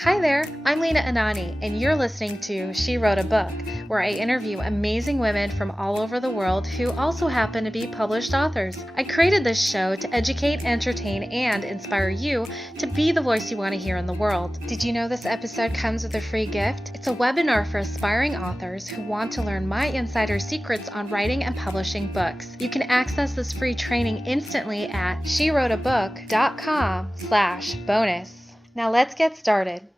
Hi there, I'm Lena Anani, and you're listening to She Wrote a Book, where I interview amazing women from all over the world who also happen to be published authors. I created this show to educate, entertain, and inspire you to be the voice you want to hear in the world. Did you know this episode comes with a free gift? It's a webinar for aspiring authors who want to learn my insider secrets on writing and publishing books. You can access this free training instantly at SheWroteABook.com/bonus. Now let's get started.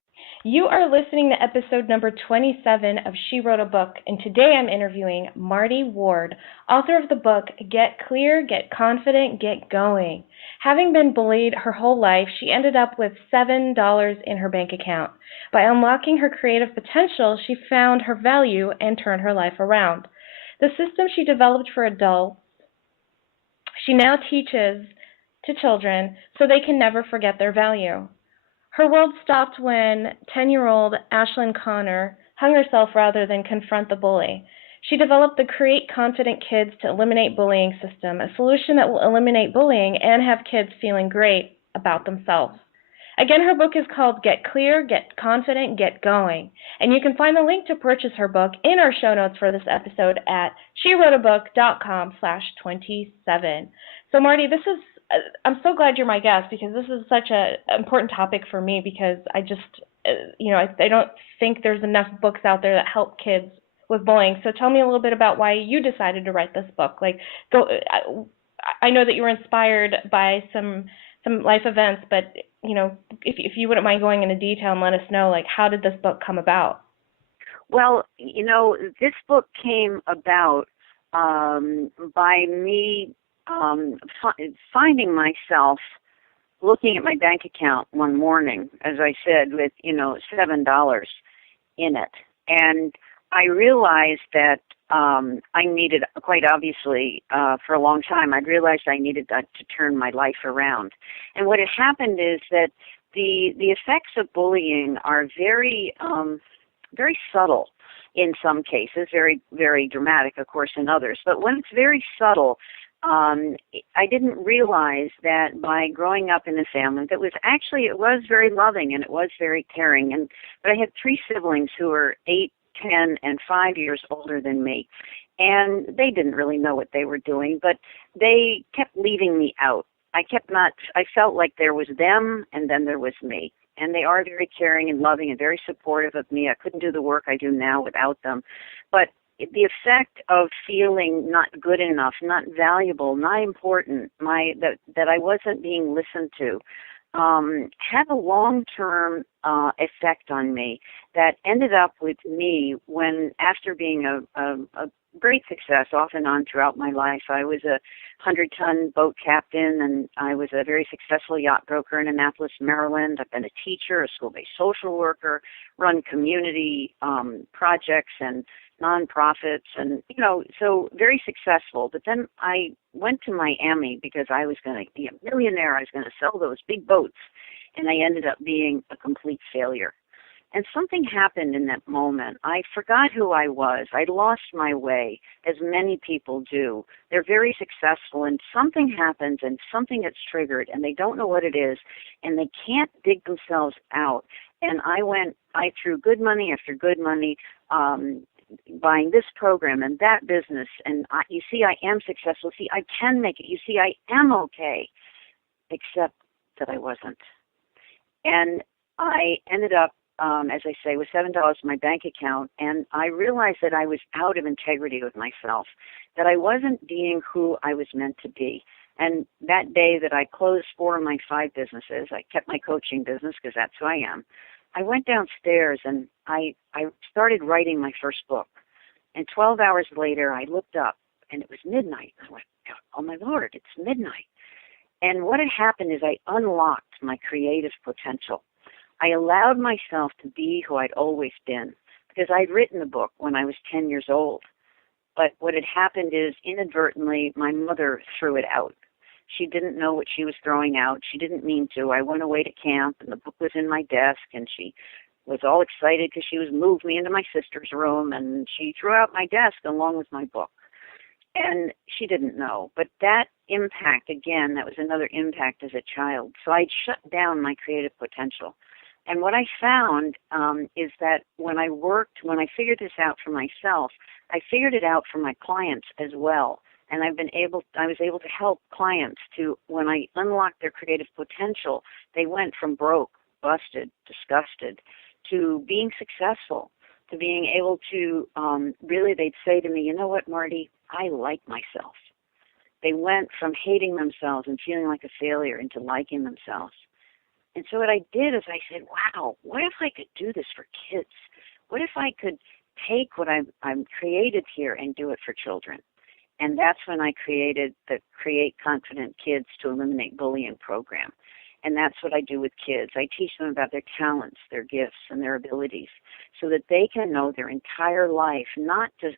You are listening to episode number 27 of She Wrote a Book, and today I'm interviewing Marty Ward, author of the book Get Clear, Get Confident, Get Going. Having been bullied her whole life, she ended up with $7 in her bank account. By unlocking her creative potential, she found her value and turned her life around. The system she developed for adults, she now teaches to children so they can never forget their value. Her world stopped when 10-year-old Ashlynn Connor hung herself rather than confront the bully. She developed the Create Confident Kids to Eliminate Bullying system, a solution that will eliminate bullying and have kids feeling great about themselves. Again, her book is called Get Clear, Get Confident, Get Going. And you can find the link to purchase her book in our show notes for this episode at SheWroteABook.com/27. So Marty, I'm so glad you're my guest because this is such an important topic for me because I just, I don't think there's enough books out there that help kids with bullying. So tell me a little bit about why you decided to write this book. I know that you were inspired by some life events, but if you wouldn't mind going into detail and let us know, how did this book come about? Well, this book came about by me finding myself looking at my bank account one morning, as I said, with, $7 in it. And I realized that I needed, quite obviously, for a long time, I'd realized I needed to turn my life around. And what had happened is that the effects of bullying are very, very subtle in some cases, very, very dramatic, of course, in others. But when it's very subtle, I didn't realize that by growing up in a family that was actually, it was very loving and it was very caring. But I had three siblings who were 8, 10, and 5 years older than me. And they didn't really know what they were doing, but they kept leaving me out. I felt like there was them and then there was me. And they are very caring and loving and very supportive of me. I couldn't do the work I do now without them. But the effect of feeling not good enough, not valuable, not important, that I wasn't being listened to, had a long-term effect on me that ended up with me when, after being a great success off and on throughout my life, I was a 100-ton boat captain, and I was a very successful yacht broker in Annapolis, Maryland. I've been a teacher, a school-based social worker, run community projects and nonprofits, and, so very successful. But then I went to Miami because I was going to be a millionaire. I was going to sell those big boats, and I ended up being a complete failure. And something happened in that moment. I forgot who I was. I lost my way, as many people do. They're very successful, and something happens, and something gets triggered, and they don't know what it is, and they can't dig themselves out. And I threw good money after good money, buying this program and that business, and you see, I am successful. See, I can make it. You see, I am okay, except that I wasn't. And I ended up, as I say, with $7 in my bank account, and I realized that I was out of integrity with myself, that I wasn't being who I was meant to be. And that day that I closed 4 of my 5 businesses, I kept my coaching business because that's who I am. I went downstairs and I started writing my first book. And 12 hours later, I looked up and it was midnight. I went, oh my Lord, it's midnight. And what had happened is I unlocked my creative potential. I allowed myself to be who I'd always been because I'd written the book when I was 10 years old. But what had happened is, inadvertently, my mother threw it out. She didn't know what she was throwing out. She didn't mean to. I went away to camp, and the book was in my desk, and she was all excited because she was moved me into my sister's room, and she threw out my desk along with my book. And she didn't know. But that impact, again, that was another impact as a child. So I shut down my creative potential. And what I found is that when I figured this out for myself, I figured it out for my clients as well. And I was able to help clients to, when I unlocked their creative potential, they went from broke, busted, disgusted, to being successful, to being able to, really they'd say to me, you know what, Marty, I like myself. They went from hating themselves and feeling like a failure into liking themselves. And so what I did is I said, wow, what if I could do this for kids? What if I could take what I'm created here and do it for children? And that's when I created the Create Confident Kids to Eliminate Bullying program. And that's what I do with kids. I teach them about their talents, their gifts, and their abilities so that they can know their entire life, not to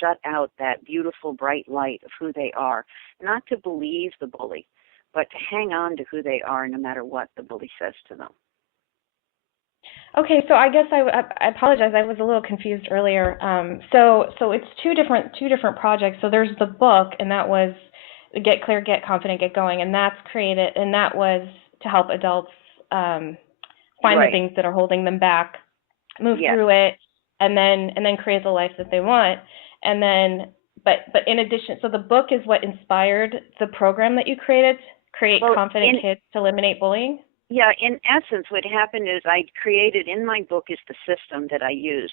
shut out that beautiful, bright light of who they are, not to believe the bully, but to hang on to who they are no matter what the bully says to them. Okay, so I guess I apologize. I was a little confused earlier. So it's two different projects. So there's the book, and that was Get Clear, Get Confident, Get Going, and that's created, and that was to help adults find the things that are holding them back, move through it, and then create the life that they want. And then, but in addition, so the book is what inspired the program that you created, Create Confident Kids to Eliminate Bullying? Yeah, in essence, what happened is I created, in my book is the system that I use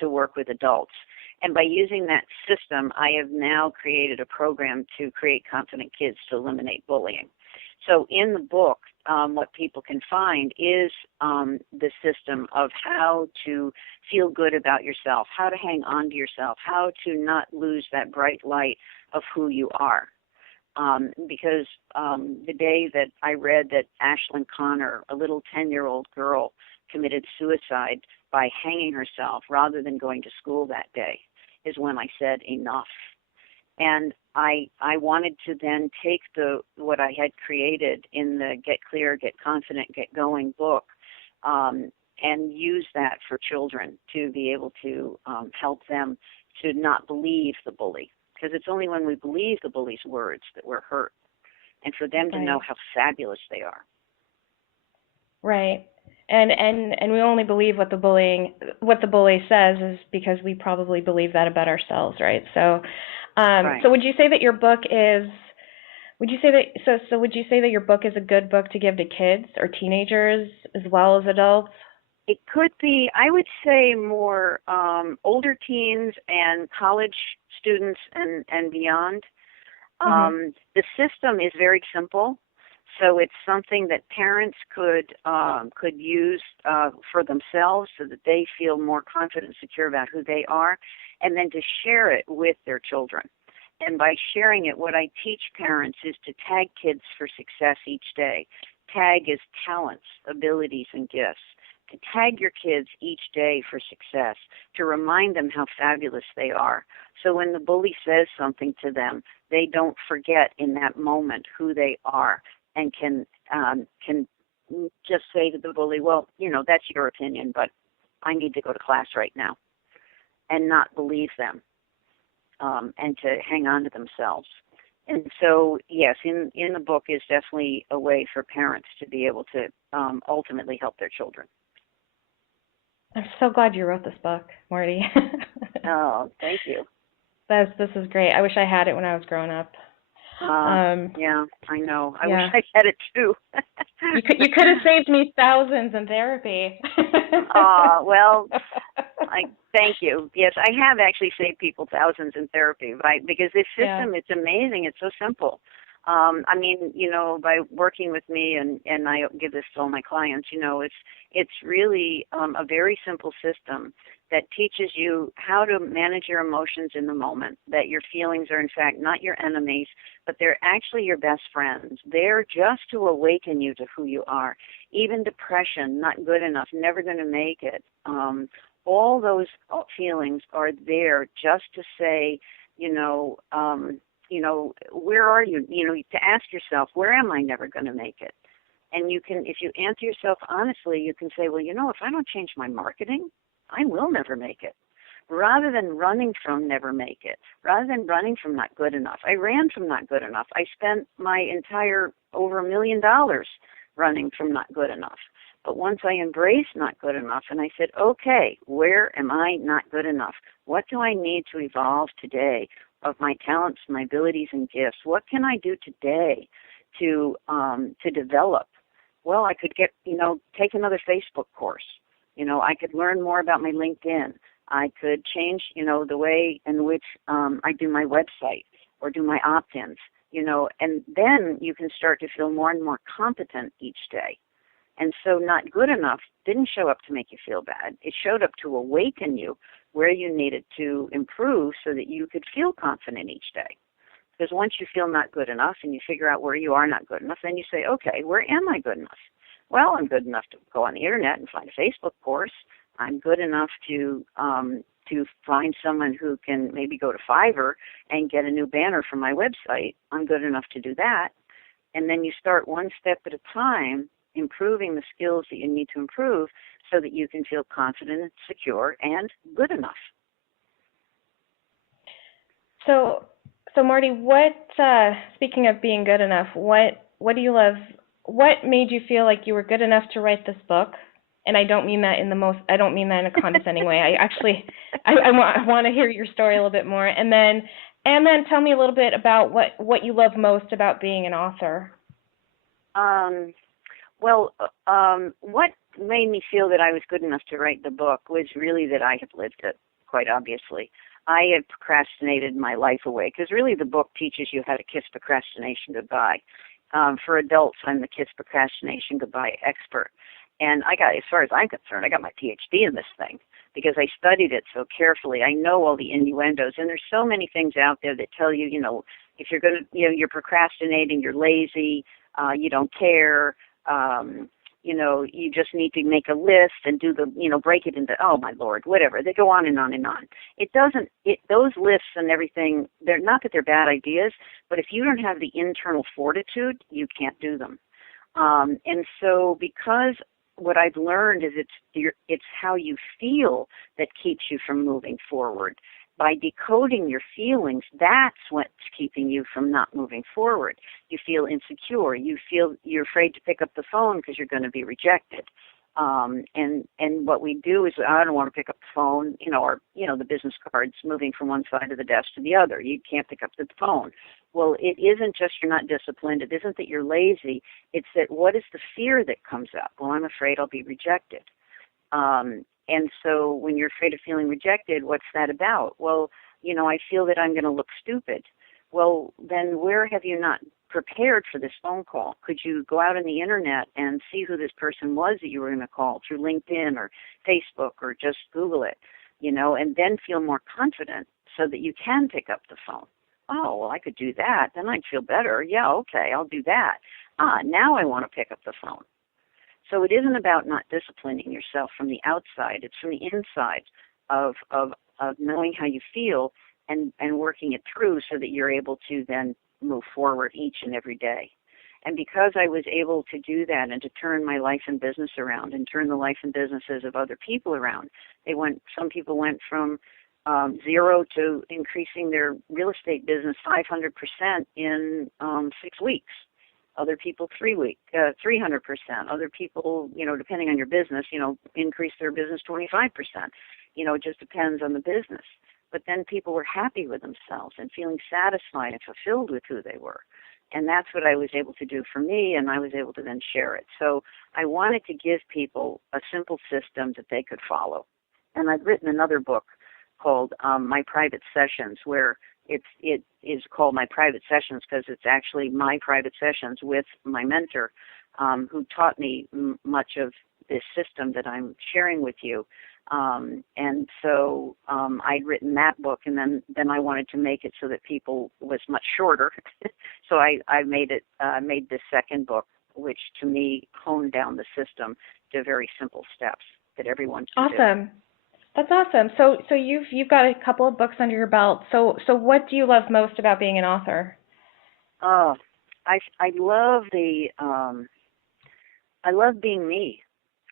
to work with adults. And by using that system, I have now created a program to create confident kids to eliminate bullying. So in the book, what people can find is the system of how to feel good about yourself, how to hang on to yourself, how to not lose that bright light of who you are. Because the day that I read that Ashlynn Connor, a little 10-year-old girl, committed suicide by hanging herself rather than going to school that day, is when I said enough. And I wanted to then take what I had created in the Get Clear, Get Confident, Get Going book and use that for children to be able to help them to not believe the bully. Because it's only when we believe the bully's words that we're hurt, and for them to know how fabulous they are. Right. And we only believe what the bully says is because we probably believe that about ourselves, right? So so would you say that your book is would you say that your book is a good book to give to kids or teenagers as well as adults? It could be, I would say, more older teens and college students and beyond. The system is very simple, so it's something that parents could use for themselves so that they feel more confident and secure about who they are, and then to share it with their children. And by sharing it, what I teach parents is to tag kids for success each day. Tag is talents, abilities, and gifts. To tag your kids each day for success, to remind them how fabulous they are. So when the bully says something to them, they don't forget in that moment who they are and can just say to the bully, well, that's your opinion, but I need to go to class right now, and not believe them, and to hang on to themselves. And so, yes, in the book is definitely a way for parents to be able to ultimately help their children. I'm so glad you wrote this book, Marty. Oh, thank you. This is great. I wish I had it when I was growing up. Yeah, I know. I wish I had it too. You could have saved me thousands in therapy. Well, thank you. Yes, I have actually saved people thousands in therapy, right? Because this system, it's amazing. It's so simple. I mean, by working with me, and I give this to all my clients, it's really a very simple system that teaches you how to manage your emotions in the moment, that your feelings are, in fact, not your enemies, but they're actually your best friends. They're just to awaken you to who you are. Even depression, not good enough, never going to make it. All those feelings are there just to say, where are you? To ask yourself, where am I never going to make it? And you can, if you answer yourself honestly, you can say, well, if I don't change my marketing, I will never make it. Rather than running from never make it, rather than running from not good enough. I ran from not good enough. I spent my entire over $1 million running from not good enough. But once I embraced not good enough and I said, okay, where am I not good enough? What do I need to evolve today of my talents, my abilities, and gifts? What can I do today to develop? Well, I could take another Facebook course. I could learn more about my LinkedIn. I could change, the way in which I do my website or do my opt-ins, and then you can start to feel more and more competent each day. And so not good enough didn't show up to make you feel bad. It showed up to awaken you where you needed to improve so that you could feel confident each day. Because once you feel not good enough and you figure out where you are not good enough, then you say, okay, where am I good enough? Well, I'm good enough to go on the internet and find a Facebook course. I'm good enough to find someone who can maybe go to Fiverr and get a new banner for my website. I'm good enough to do that. And then you start one step at a time, improving the skills that you need to improve so that you can feel confident, secure, and good enough. So Marty, speaking of being good enough, what do you love? What made you feel like you were good enough to write this book? And I don't mean that in a condescending way. I want to hear your story a little bit more. And then tell me a little bit about what you love most about being an author. What made me feel that I was good enough to write the book was really that I had lived it, quite obviously. I had procrastinated my life away, because really the book teaches you how to kiss procrastination goodbye. For adults, I'm the kiss procrastination goodbye expert. And as far as I'm concerned, I got my PhD in this thing because I studied it so carefully. I know all the innuendos, and there's so many things out there that tell you, if you're going to, you're procrastinating, you're lazy, you don't care, you just need to make a list and do break it into, oh my Lord, whatever. They go on and on and on. Those lists and everything, they're not that they're bad ideas, but if you don't have the internal fortitude, you can't do them. And so because what I've learned is it's how you feel that keeps you from moving forward. By decoding your feelings, that's what's keeping you from not moving forward. You feel insecure. You feel you're afraid to pick up the phone because you're going to be rejected. And what we do is, I don't want to pick up the phone, or the business cards moving from one side of the desk to the other. You can't pick up the phone. Well, it isn't just you're not disciplined. It isn't that you're lazy. It's that what is the fear that comes up? Well, I'm afraid I'll be rejected. And so when you're afraid of feeling rejected, what's that about? Well, I feel that I'm going to look stupid. Well, then where have you not prepared for this phone call? Could you go out on the internet and see who this person was that you were going to call through LinkedIn or Facebook or just Google it, and then feel more confident so that you can pick up the phone? Oh, well, I could do that. Then I'd feel better. Yeah, okay, I'll do that. Now I want to pick up the phone. So it isn't about not disciplining yourself from the outside. It's from the inside of knowing how you feel and working it through so that you're able to then move forward each and every day. And because I was able to do that and to turn my life and business around and turn the life and businesses of other people around, some people went from zero to increasing their real estate business 500% in 6 weeks. Other people 3 weeks, 300%. Other people, depending on your business, increase their business 25%. It just depends on the business. But then people were happy with themselves and feeling satisfied and fulfilled with who they were. And that's what I was able to do for me, and I was able to then share it. So I wanted to give people a simple system that they could follow. And I've written another book called My Private Sessions, where it is called My Private Sessions because it's actually my private sessions with my mentor, who taught me much of this system that I'm sharing with you. And so I'd written that book, and then I wanted to make it so that people was much shorter. So I made this second book, which to me honed down the system to very simple steps that everyone can do. Awesome. That's awesome. So you've got a couple of books under your belt. So what do you love most about being an author? I love I love being me.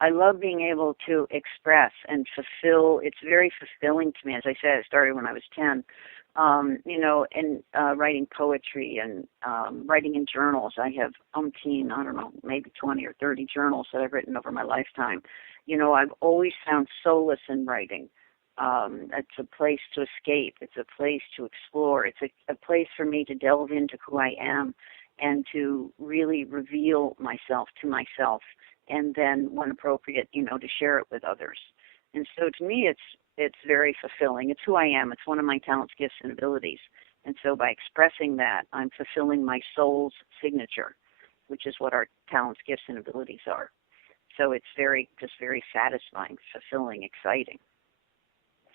I love being able to express and fulfill. It's very fulfilling to me. As I said, I started when I was 10. and writing poetry and writing in journals. I have I don't know, maybe 20 or 30 journals that I've written over my lifetime. I've always found solace in writing. It's a place to escape. It's a place to explore. It's a place for me to delve into who I am and to really reveal myself to myself, and then, when appropriate, to share it with others. And so to me, it's very fulfilling. It's who I am. It's one of my talents, gifts, and abilities. And so by expressing that, I'm fulfilling my soul's signature, which is what our talents, gifts, and abilities are. So it's very satisfying, fulfilling, exciting.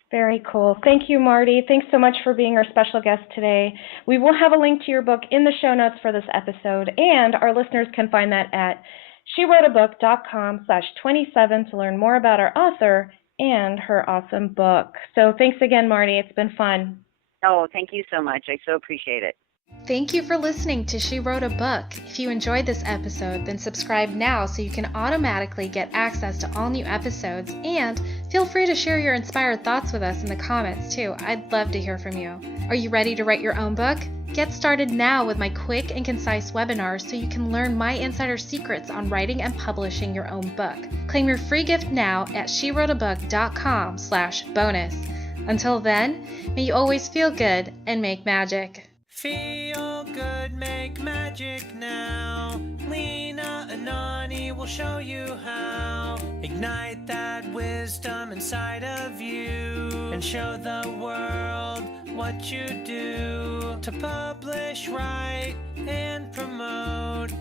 Very cool. Thank you, Marty. Thanks so much for being our special guest today. We will have a link to your book in the show notes for this episode, and our listeners can find that at SheWroteABook.com/27 to learn more about our author and her awesome book. So thanks again, Marty. It's been fun. Oh, thank you so much. I so appreciate it. Thank you for listening to She Wrote a Book. If you enjoyed this episode, then subscribe now so you can automatically get access to all new episodes, and feel free to share your inspired thoughts with us in the comments too. I'd love to hear from you. Are you ready to write your own book? Get started now with my quick and concise webinars so you can learn my insider secrets on writing and publishing your own book. Claim your free gift now at SheWroteABook.com/bonus. Until then, may you always feel good and make magic. Feel good, make magic now. Lena and Anani will show you how. Ignite that wisdom inside of you and show the world what you do to publish, write, and promote